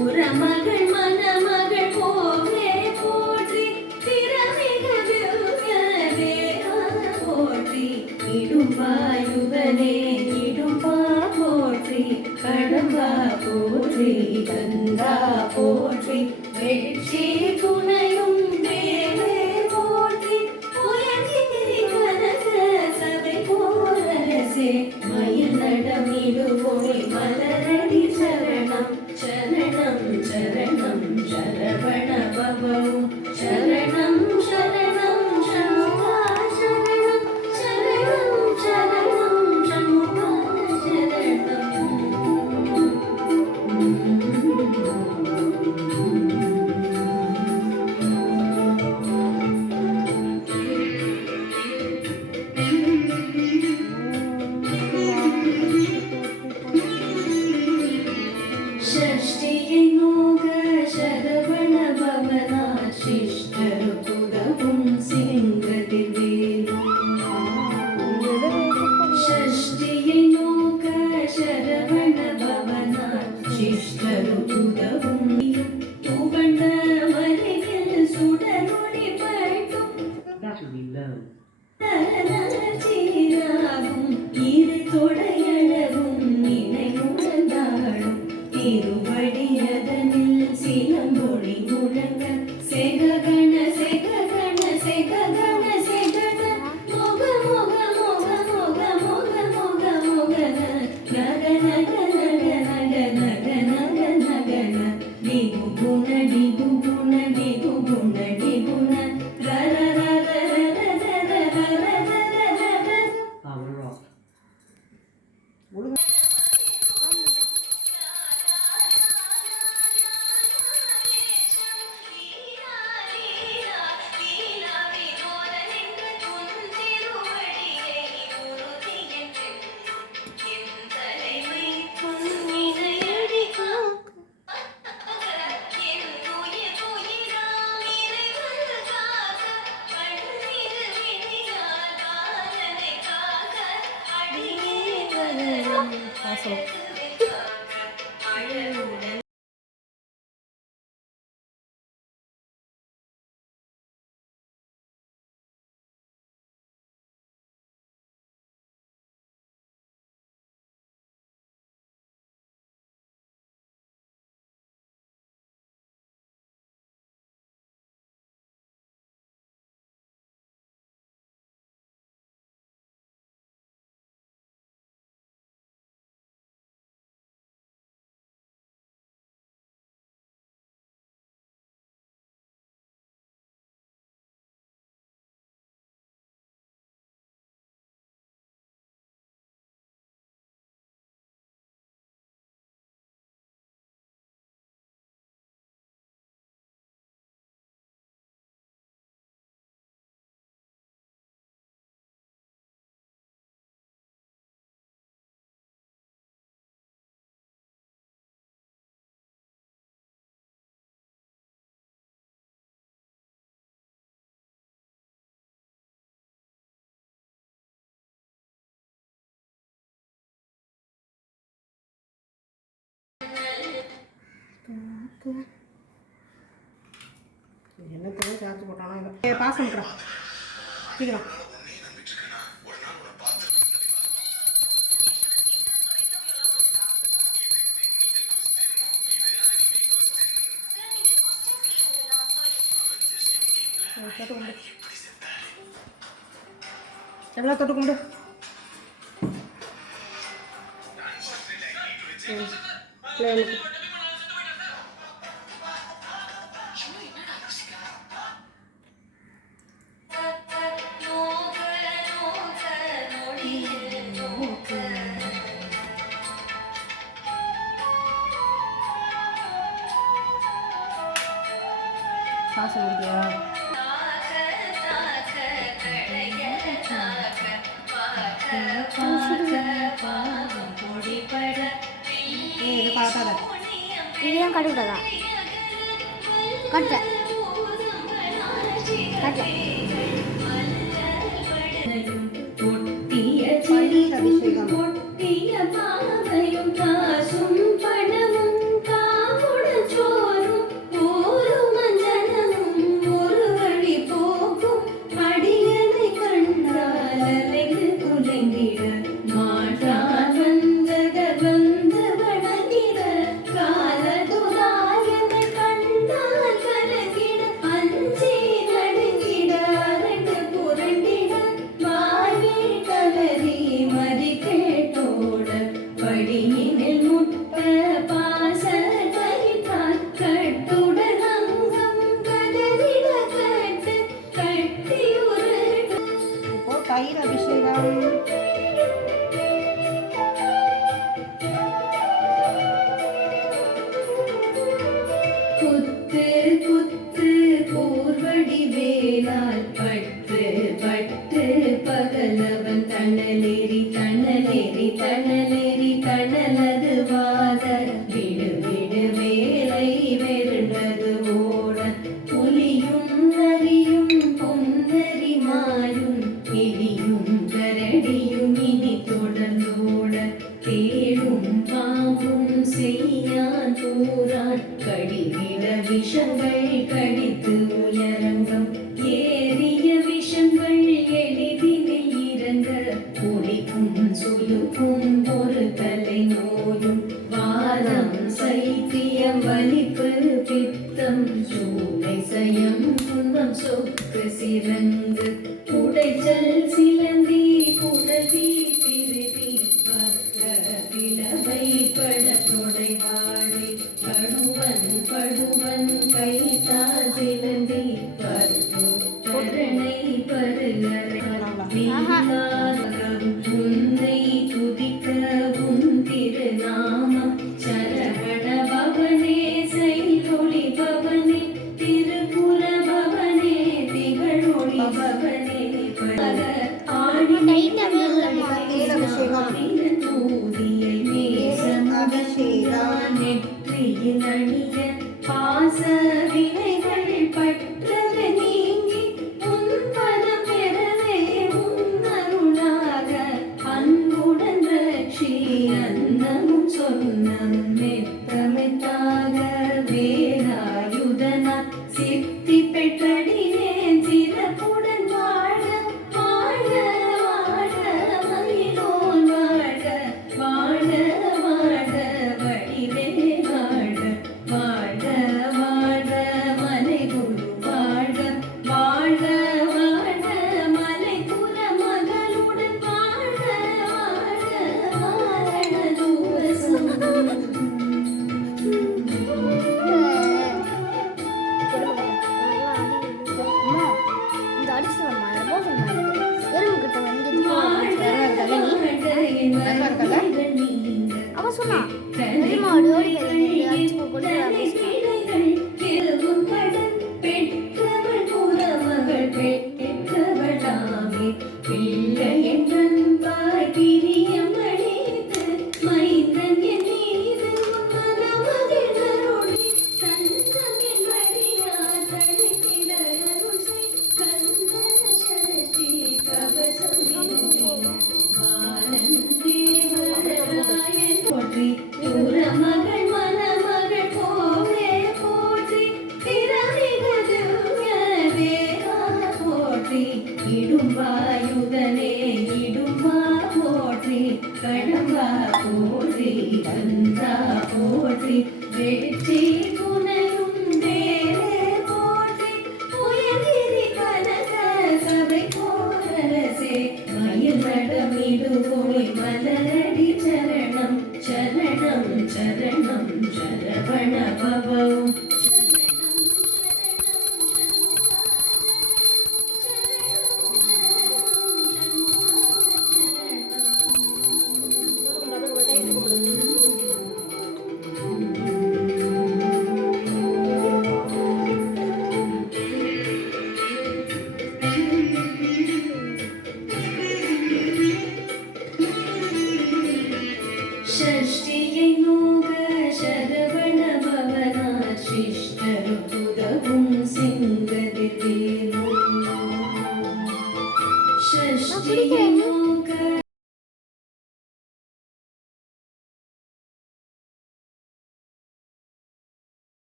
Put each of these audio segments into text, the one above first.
உரமகள் மணமகள் போலே போற்றி திறமிக போற்றி இடும்பாயுதனே இடும்பா போற்றி கடம்பா போற்றி கந்தா போற்றி வெற்றி துணையும் வேலே போற்றி உயர்கிரி கனக சபை போரரசே மயில் நடமிடுவோய் மலரடி சரணம் சரணம் சரணம் சரவண பவம் சரணம் சரணம் சண்முகா சரணம் சரணம் சரணம் சண்முகா षष्टियै मोग शरवण भवना शिष्टर पुरवुं सिंहदिवेलु षष्टियै मोग शरवण भवना शिष्टर पुरवुं तुवण्ड मलिगिल सुडरொளி பட்டும் தரணச்சீராகும் இரு தொடையளவும் நினைவுடந்தாடும் திருவடியதனில் சிலம்பொழி முழங்க செககண செககண செககண செகண மோக மோக மோக மோக மோக மோக மோகன நக நக நக நக நக நக நகன டிகு குண டிகு குண டிகு குண டிகுண ரர ரர ரர ரர ரர ரர ரர என்னத்தையும் சார்ஜ் போட்டானா இல்லை பாஸ் பண்ணுறான் சீக்கிரம் தொட்டு கும்பிடு எவ்வளோ தொட்டு கும்பிடு பிள்ளைகளுக்கு பாசம் முடியா இது பார்த்தாத இதையும் கட்டுவிட்டதா கட்ட கட்ட பொட்டிய பாவையும் காசும் பணமும் காவுடன் ஊரான் கடிவிட விஷங்கள் கடித்து உயரங்கம் ஏறிய விஷங்கள் எளிதினில் இறங்க குடிக்கும் சுலுக்கும் ஒரு தலை நோயும் வாதம் சைத்தியம் வலிப்பு பித்தம் சூளை சயம் துன்பம் சொக்கு சிறங்கு உடைச்சல் சிலந்தி குடதி திருதி விளவை பட தொடைவாழி படுவன் கைத்தால் சிலந்தி பருப்பு பரணை பருகரை உன்னை துதிக்க உன் திருநாமம் சரவண பவனே செய்தொளி பவனே திருப்புர பவனே திகழொளி பவனே தூதியை மேசமுதான் நெற்றியில் அணிய பாச வினைகள் பற்றவ நீங்கி உன் பதம் பெறவே உன்னருளாக அன்புடன் ரட்சி அன்னமும் சொன்னம் மெத்தமெத்தாக வேலாயுதனா சித்தி பெற்றடினேன் சிறப்புடன் வாழ வாழ வாழ மயிலோன் வாழ வாழ வாழ வடிவே வாழ வாழ வாழ மலை குரு வாழ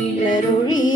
இடரொழிய